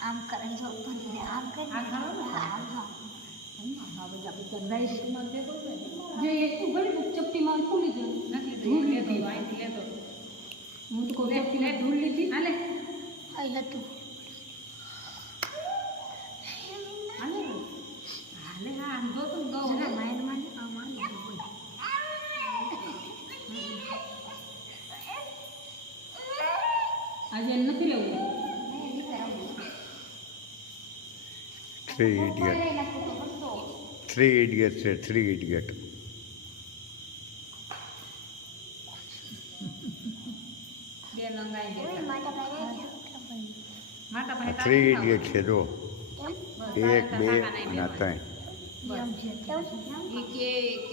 આમ કરે જો ભરીને આમ કરે જે એટલું ભરી ચપટીમાં ખુલી ગયું નથી ધૂળ લેતો અહીંથી લેતો હું તો કોઈ ચપટીમાં ધૂળ લીધી હાલે આઈ હતું હાલે હાલે હા આમ જો તું ગૌ જરા માયર માને આમાં આજે નથી લેવું Three idiots છે three idiot. બે લંગાઈ દે માટા ભાઈ માટા ભાઈ Three idiot છે જો કેમ એક બે અને ત્રણ. એમ છે કેમ એક